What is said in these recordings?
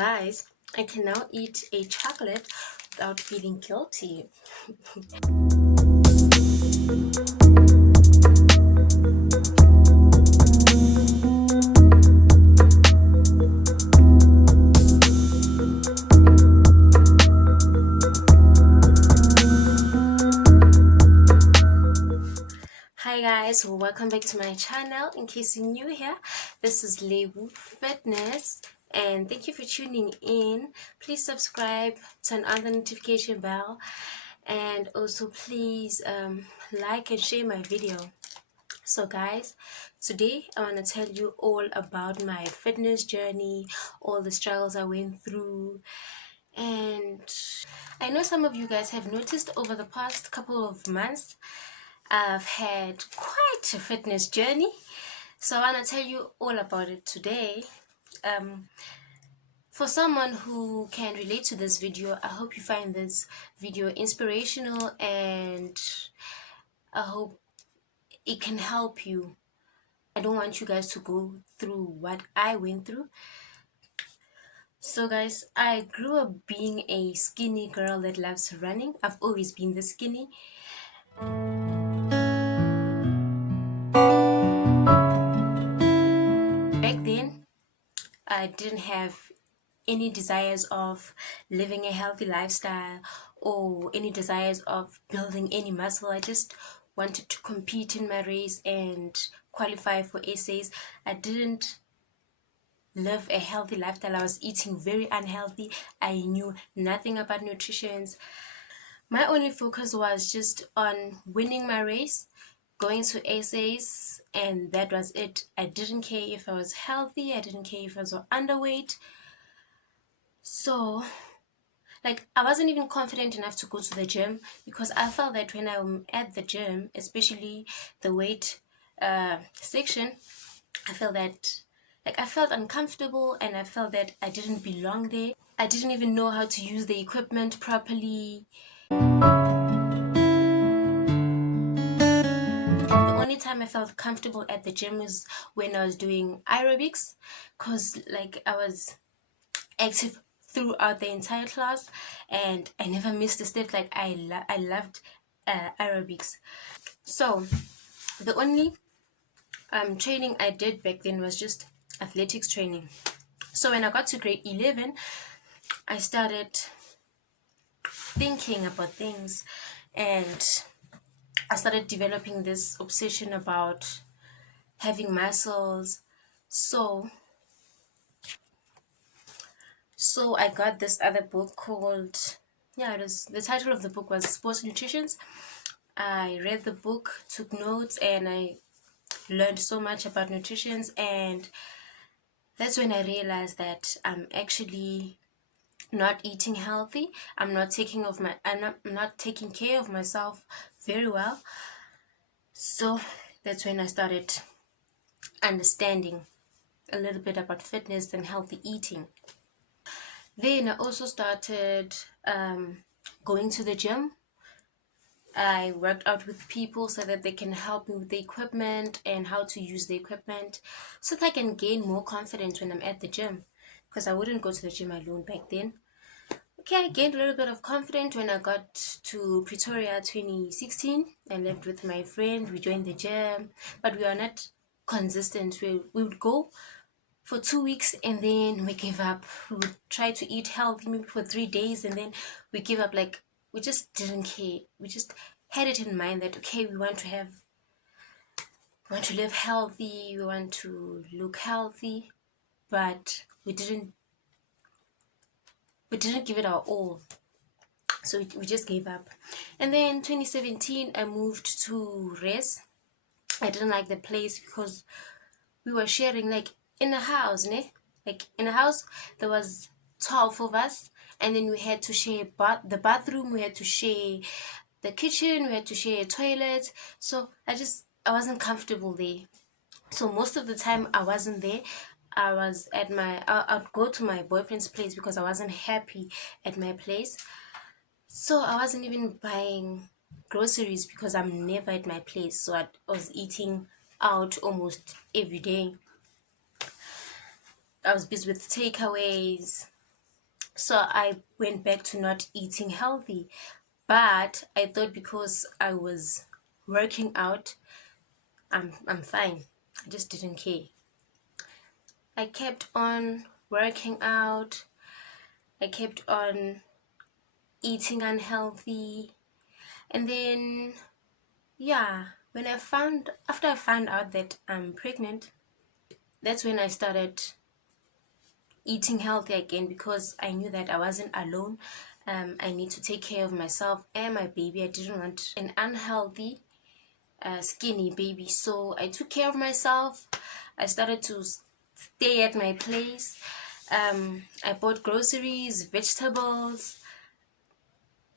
Guys, I can now eat a chocolate without feeling guilty. Hi guys, welcome back to my channel. In case you're new here, this is Lebu Fitness and thank you for tuning in. Please subscribe, turn on the notification bell, and also please like and share my video. So guys, today I want to tell you all about my fitness journey, all the struggles I went through. And I know some of you guys have noticed over the past couple of months I've had quite a fitness journey, so I want to tell you all about it today. For someone who can relate to this video, I hope you find this video inspirational and I hope it can help you. I don't want you guys to go through what I went through. So guys, I grew up being a skinny girl that loves running. I've always been this skinny. Back then, I didn't have any desires of living a healthy lifestyle or any desires of building any muscle. I just wanted to compete in my race and qualify for essays. I didn't live a healthy lifestyle. I was eating very unhealthy. I knew nothing about nutrition. My only focus was just on winning my race, going to essays, and that was it. I didn't care if I was healthy. I didn't care if I was underweight. So like I wasn't even confident enough to go to the gym because I felt that when I'm at the gym, especially the weight section, I felt that I felt uncomfortable and I felt that I didn't belong there. I didn't even know how to use the equipment properly. The only time I felt comfortable at the gym was when I was doing aerobics, because like I was active throughout the entire class and I never missed a step. Like I loved aerobics. So the only training I did back then was just athletics training. So when I got to grade 11, I started thinking about things and I started developing this obsession about having muscles. So I got this other book called, the title of the book was Sports Nutrition. I read the book, took notes, and I learned so much about nutrition, and that's when I realized that I'm actually not eating healthy. I'm not taking care of myself very well. So that's when I started understanding a little bit about fitness and healthy eating. Then I also started going to the gym. I worked out with people so that they can help me with the equipment and how to use the equipment so that I can gain more confidence when I'm at the gym, because I wouldn't go to the gym alone back then. Okay, I gained a little bit of confidence when I got to Pretoria 2016. I lived with my friend, we joined the gym, but we are not consistent. We would go for 2 weeks and then we gave up. We would try to eat healthy maybe for 3 days and then we give up. Like we just didn't care. We just had it in mind that okay, we want to live healthy, we want to look healthy, but we didn't give it our all. So we just gave up. And then 2017 I moved to Res. I didn't like the place because we were sharing like in a house, like in a house there was 12 of us, and then we had to share the bathroom, we had to share the kitchen, we had to share a toilet. So I wasn't comfortable there. So most of the time I wasn't there. I was at I'd go to my boyfriend's place because I wasn't happy at my place. So I wasn't even buying groceries because I'm never at my place. So I was eating out almost every day. I was busy with takeaways. So I went back to not eating healthy. But I thought because I was working out, I'm fine. I just didn't care. I kept on working out. I kept on eating unhealthy. And then yeah, after I found out that I'm pregnant, that's when I started eating healthy again, because I knew that I wasn't alone. I need to take care of myself and my baby. I didn't want an unhealthy, skinny baby. So I took care of myself. I started to stay at my place. I bought groceries, vegetables,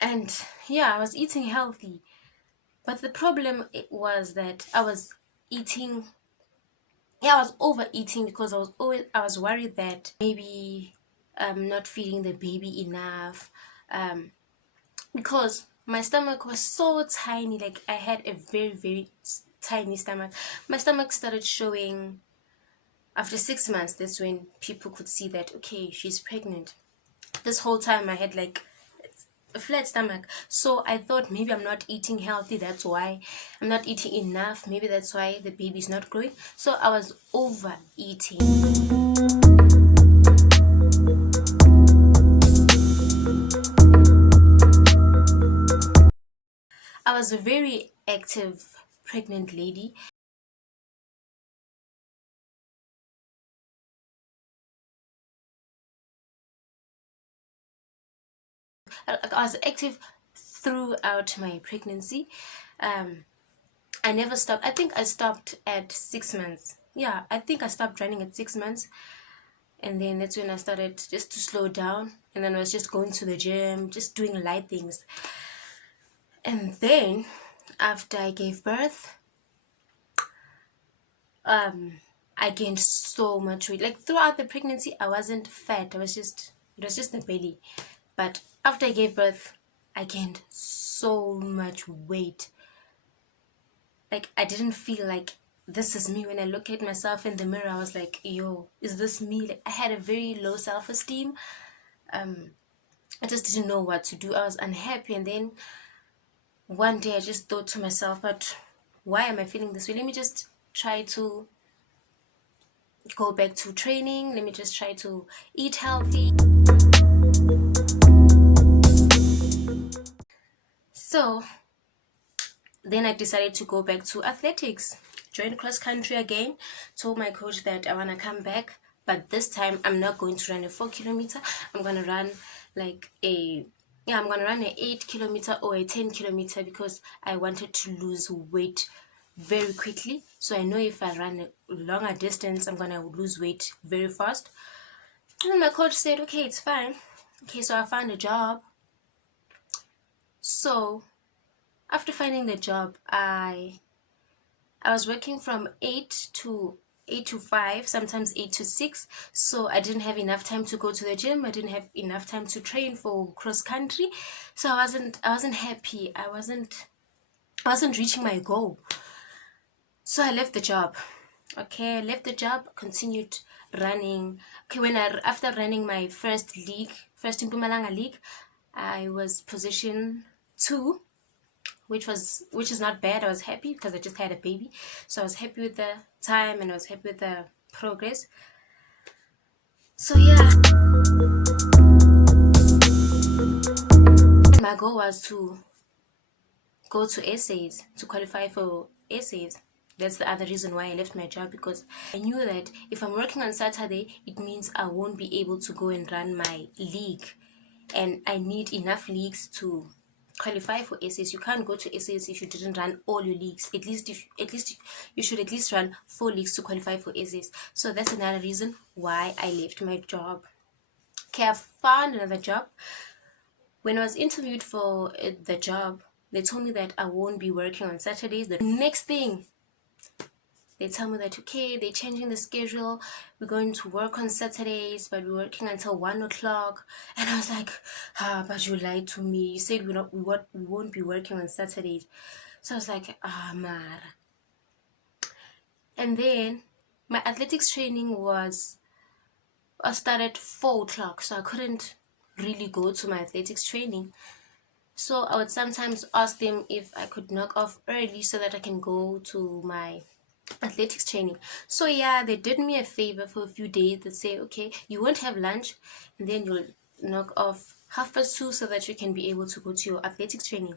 and yeah, I was eating healthy. But the problem was that I was eating, yeah, I was overeating, because I was worried that maybe I'm not feeding the baby enough, because my stomach was so tiny. Like, I had a very, very tiny stomach. My stomach started showing after 6 months. That's when people could see that, okay, she's pregnant. This whole time I had like a flat stomach. So I thought maybe I'm not eating healthy, that's why I'm not eating enough, maybe that's why the baby's not growing. So I was overeating. I was a very active pregnant lady. I was active throughout my pregnancy. I never stopped. I think I stopped at 6 months. Yeah, I think I stopped running at 6 months. And then that's when I started just to slow down. And then I was just going to the gym, just doing light things. And then after I gave birth, I gained so much weight. Like, throughout the pregnancy, I wasn't fat. It was just the belly. But after I gave birth, I gained so much weight. Like, I didn't feel like this is me. When I look at myself in the mirror, I was like, yo, is this me? Like, I had a very low self-esteem. I just didn't know what to do. I was unhappy. And then one day I just thought to myself, but why am I feeling this way? Let me just try to go back to training. Let me just try to eat healthy. So then I decided to go back to athletics, joined cross country again, told my coach that I want to come back, but this time I'm not going to run a 4 kilometer. I'm going to run like I'm going to run an 8 kilometer or a 10 kilometer, because I wanted to lose weight very quickly. So I know if I run a longer distance, I'm going to lose weight very fast. And then my coach said, okay, it's fine. Okay, so I found a job. So after finding the job, I was working from 8 to 5, sometimes 8 to 6. So I didn't have enough time to go to the gym. I didn't have enough time to train for cross country. So I wasn't happy. I wasn't reaching my goal. So I left the job. Okay, I left the job, continued running. Okay, after running my first in Mpumalanga league, I was position 2, which is not bad. I was happy because I just had a baby. So I was happy with the time, and I was happy with the progress. So yeah, my goal was to go to essays, to qualify for essays. That's the other reason why I left my job, because I knew that if I'm working on Saturday, it means I won't be able to go and run my league. And I need enough leagues to qualify for essays. You can't go to essays if you didn't run all your leagues. At least you should at least run 4 leagues to qualify for essays. So that's another reason why I left my job. Okay, I found another job. When I was interviewed for the job, they told me that I won't be working on Saturdays. The next thing, they tell me that, okay, they're changing the schedule. We're going to work on Saturdays, but we're working until 1 o'clock. And I was like, but you lied to me. You said we won't be working on Saturdays. So I was like, Mara. And then my athletics training was started 4 o'clock, so I couldn't really go to my athletics training. So I would sometimes ask them if I could knock off early so that I can go to my athletics training. So yeah, they did me a favor for a few days. They say, okay, you won't have lunch, and then you'll knock off 2:30 so that you can be able to go to your athletics training.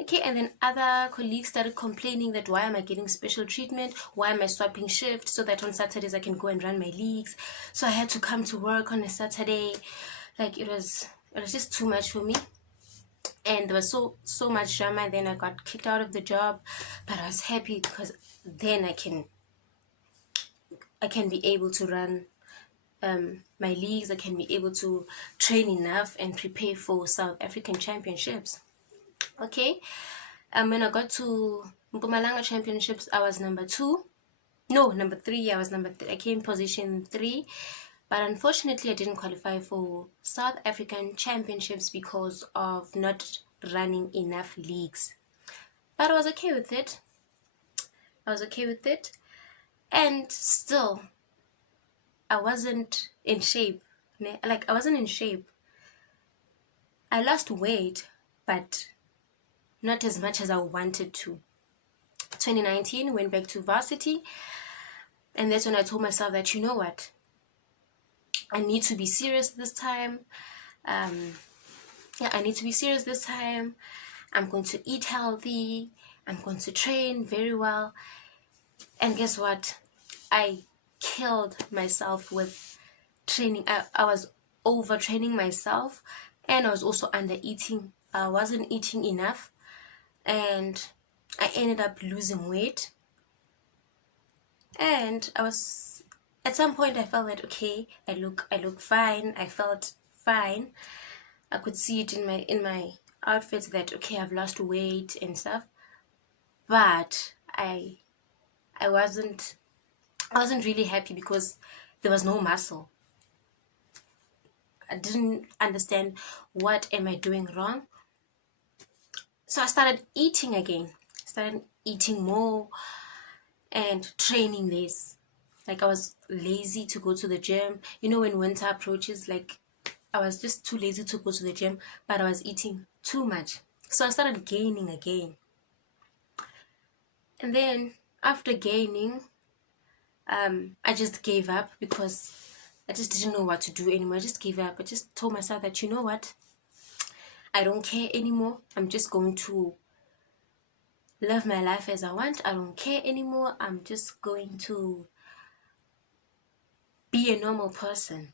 Okay, and then other colleagues started complaining that why am I getting special treatment? Why am I swapping shift so that on Saturdays I can go and run my leagues? So I had to come to work on a Saturday. Like it was just too much for me. And there was so much drama, and then I got kicked out of the job. But I was happy because then I can be able to run my leagues. I can be able to train enough and prepare for South African championships. Okay, when I got to Mpumalanga championships, I was number 2. No, number 3. I was number 3. I came position 3, but unfortunately I didn't qualify for South African championships because of not running enough leagues. But I was okay with it. And still, I wasn't in shape. Like, I wasn't in shape. I lost weight, but not as much as I wanted to. 2019, went back to varsity. And that's when I told myself that, you know what? I need to be serious this time. I need to be serious this time. I'm going to eat healthy. I'm going to train very well. And guess what? I killed myself with training. I was overtraining myself, and I was also under eating. I wasn't eating enough, and I ended up losing weight. And I was, at some point I felt that okay, I look fine. I felt fine. I could see it in my outfits that okay, I've lost weight and stuff. But I wasn't really happy because there was no muscle. I didn't understand what am I doing wrong. So I started eating again. Started eating more and training less. Like, I was lazy to go to the gym. You know, when winter approaches, like, I was just too lazy to go to the gym, but I was eating too much. So I started gaining again. And then after gaining, I just gave up because I just didn't know what to do anymore. I just gave up. I just told myself that, you know what? I don't care anymore. I'm just going to live my life as I want. I don't care anymore. I'm just going to be a normal person.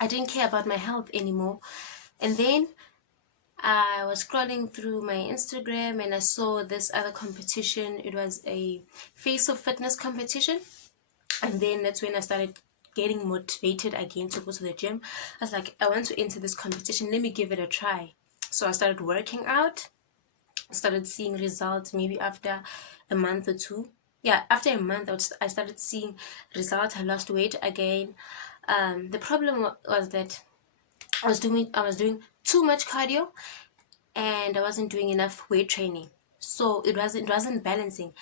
I didn't care about my health anymore. And then I was scrolling through my Instagram and I saw this other competition. It was a face of fitness competition. And then that's when I started getting motivated again to go to the gym. I was like, I want to enter this competition. Let me give it a try. So I started working out. I started seeing results maybe after a month or 2. Yeah, after a month, I started seeing results. I lost weight again. The problem was that I was doing too much cardio, and I wasn't doing enough weight training. So it wasn't balancing.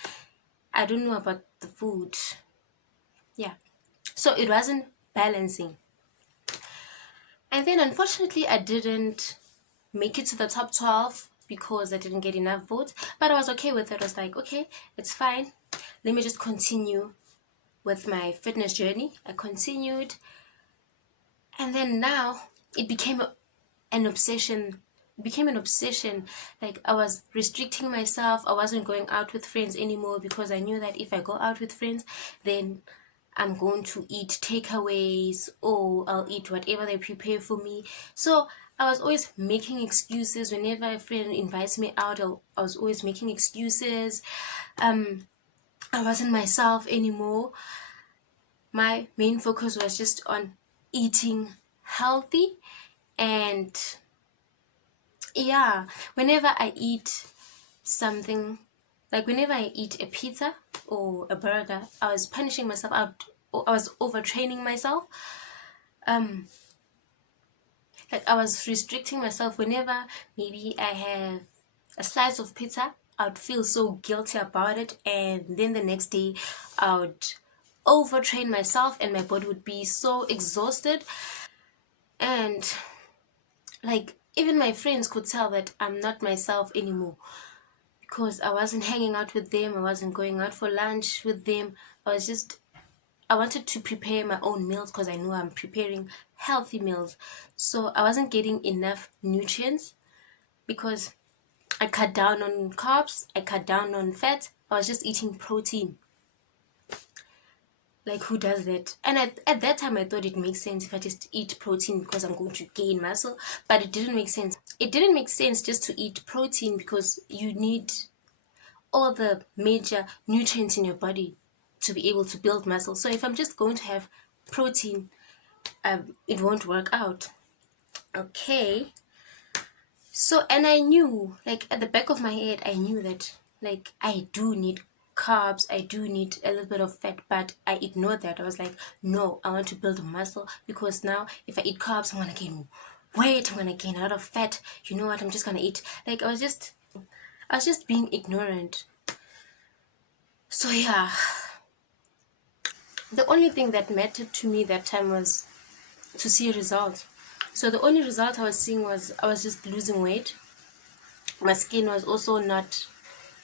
I don't know about the food. Yeah. So it wasn't balancing. And then unfortunately I didn't make it to the top 12 because I didn't get enough votes. But I was okay with it. I was like, okay, it's fine. Let me just continue with my fitness journey. I continued. And then now it became an obsession. It became an obsession. Like, I was restricting myself. I wasn't going out with friends anymore because I knew that if I go out with friends, then I'm going to eat takeaways or I'll eat whatever they prepare for me. So I was always making excuses. Whenever a friend invites me out, I was always making excuses. I wasn't myself anymore. My main focus was just on eating healthy. And yeah, whenever I eat something, like whenever I eat a pizza or a burger, I was punishing myself out. I was overtraining myself. Like, I was restricting myself. Whenever maybe I have a slice of pizza, I would feel so guilty about it, and then the next day I would overtrain myself and my body would be so exhausted. And Like, even my friends could tell that I'm not myself anymore, because I wasn't hanging out with them, I wasn't going out for lunch with them. I wanted to prepare my own meals because I know I'm preparing healthy meals. So I wasn't getting enough nutrients because I cut down on carbs, I cut down on fat. I was just eating protein. Like, who does that? And at that time, I thought it makes sense if I just eat protein because I'm going to gain muscle. But it didn't make sense. It didn't make sense just to eat protein because you need all the major nutrients in your body to be able to build muscle. So if I'm just going to have protein, it won't work out. Okay. So, and I knew, like, at the back of my head, I knew that, like, I do need carbs, I do need a little bit of fat, but I ignored that. I was like, no, I want to build a muscle because now if I eat carbs, I'm gonna gain weight, I'm gonna gain a lot of fat. You know what? I'm just gonna eat. Like, I was just being ignorant. So yeah, the only thing that mattered to me that time was to see results. So the only result I was seeing was I was just losing weight. My skin was also not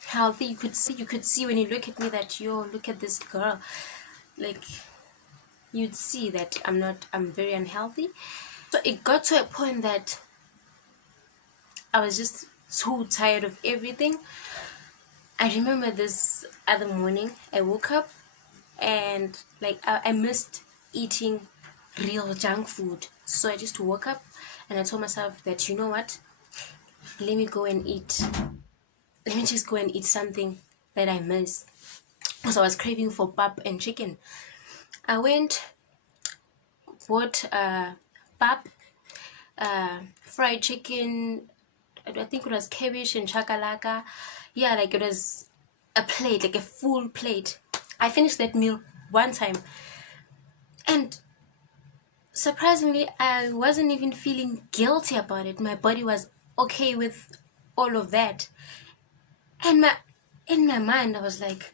healthy. You could see when you look at me that, yo, look at this girl. Like, you'd see that I'm very unhealthy. So it got to a point that I was just so tired of everything. I remember this other morning I woke up and, like, I missed eating real junk food. So I just woke up and I told myself that, you know what, let me go and eat. Let me just go and eat something that I miss. So I was craving for pap and chicken. I went, bought pap, fried chicken. I think it was cabbage and chakalaka. Yeah, like, it was a plate, like a full plate. I finished that meal one time. And surprisingly, I wasn't even feeling guilty about it. My body was okay with all of that. And in my mind, I was like,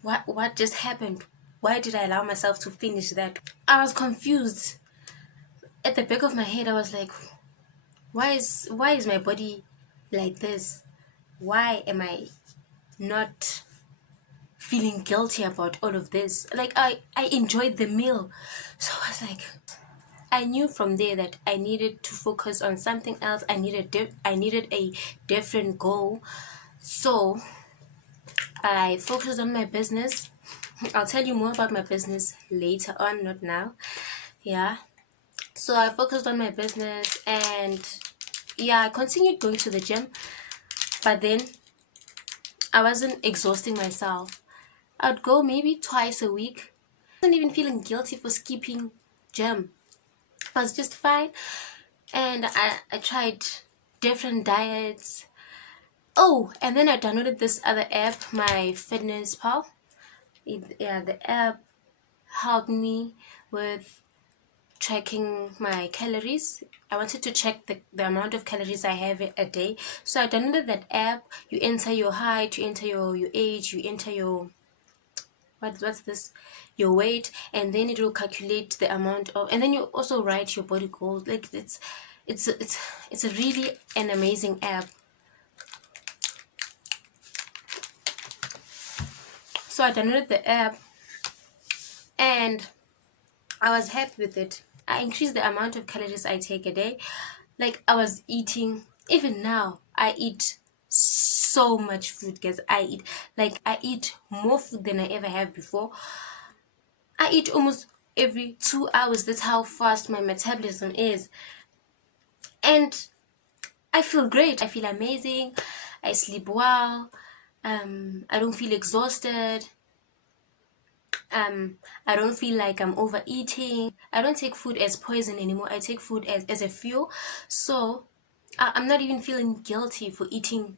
what just happened? Why did I allow myself to finish that? I was confused. At the back of my head, I was like, why is my body like this? Why am I not feeling guilty about all of this? Like, I enjoyed the meal. So I was like, I knew from there that I needed to focus on something else. I needed a different goal. So I focused on my business. I'll tell you more about my business later on, not now. Yeah. So I focused on my business and yeah, I continued going to the gym, but then I wasn't exhausting myself. I'd go maybe twice a week. I wasn't even feeling guilty for skipping gym. I was just fine. And I tried different diets. Oh, and then I downloaded this other app, my Fitness Pal. The app helped me with tracking my calories. I wanted to check the amount of calories I have a day. So I downloaded that app. You enter your height, you enter your age, you enter your what's this, your weight, and then it will calculate the amount of, and then you also write your body goals. Like, it's a really an amazing app. So I downloaded the app and I was happy with it. I increased the amount of calories I take a day. Like, I was eating, even now I eat so much food, guys. I eat more food than I ever have before. I eat almost every 2 hours. That's how fast my metabolism is. And I feel great. I feel amazing. I sleep well. I don't feel exhausted. I don't feel like I'm overeating. I don't take food as poison anymore. I take food as a fuel. So I'm not even feeling guilty for eating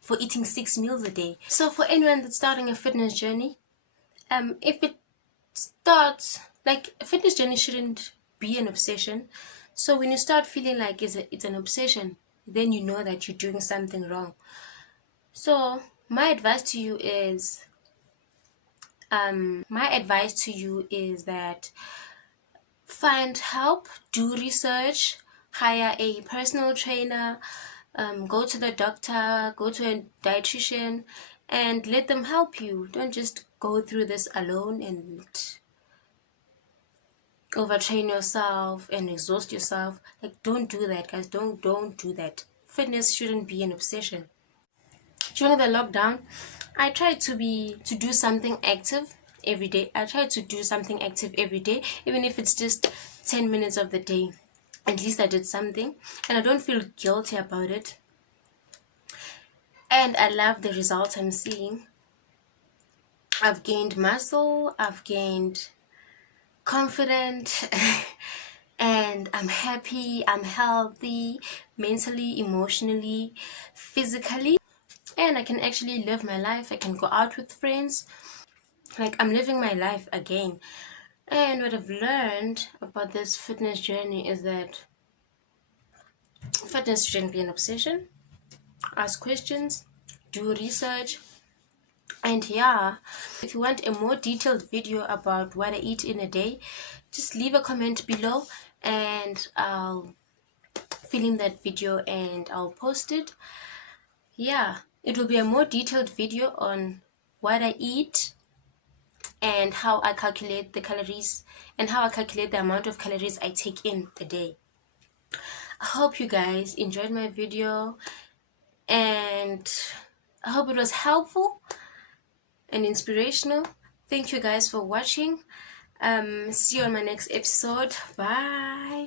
for eating 6 meals a day. So for anyone that's starting a fitness journey, if it starts, like, a fitness journey shouldn't be an obsession. So when you start feeling like it's an obsession, then you know that you're doing something wrong. So my advice to you is that find help, do research, hire a personal trainer, go to the doctor, go to a dietitian, and let them help you. Don't just go through this alone and overtrain yourself and exhaust yourself. Like, don't do that, guys. Don't do that. Fitness shouldn't be an obsession. During the lockdown, I tried to do something active every day. I tried to do something active every day, even if it's just 10 minutes of the day. At least I did something, and I don't feel guilty about it. And I love the results I'm seeing. I've gained muscle, I've gained confidence, and I'm happy, I'm healthy, mentally, emotionally, physically, and I can actually live my life. I can go out with friends. Like, I'm living my life again. And what I've learned about this fitness journey is that fitness shouldn't be an obsession. Ask questions, do research, and yeah, if you want a more detailed video about what I eat in a day, just leave a comment below and I'll film that video and I'll post it. Yeah, it will be a more detailed video on what I eat and how I calculate the calories and how I calculate the amount of calories I take in a day. I hope you guys enjoyed my video and I hope it was helpful and inspirational. Thank you guys for watching. See you on my next episode. Bye.